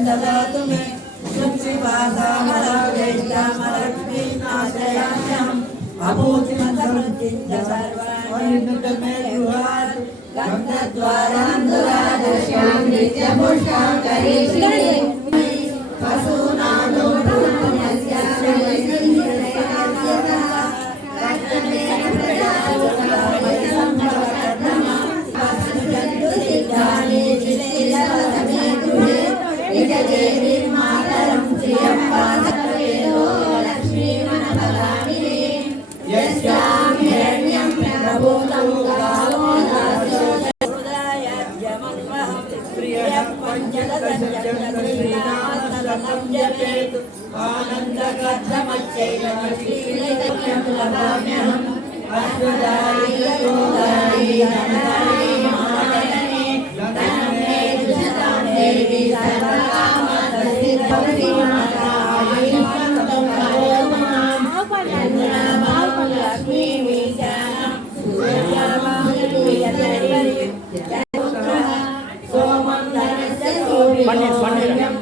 मे लक्ष्मीपादामलक्ष्मीनाशयाम्यहम् अभूतिमतवृत्तिं च सर्वाणि मे गृहात् गन्धद्वारान्दुरादर्श्यां नित्यपुष्टां करिष्ये पशूनां One minute, one minute.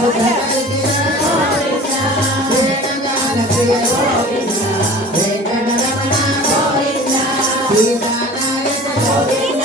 Thank you.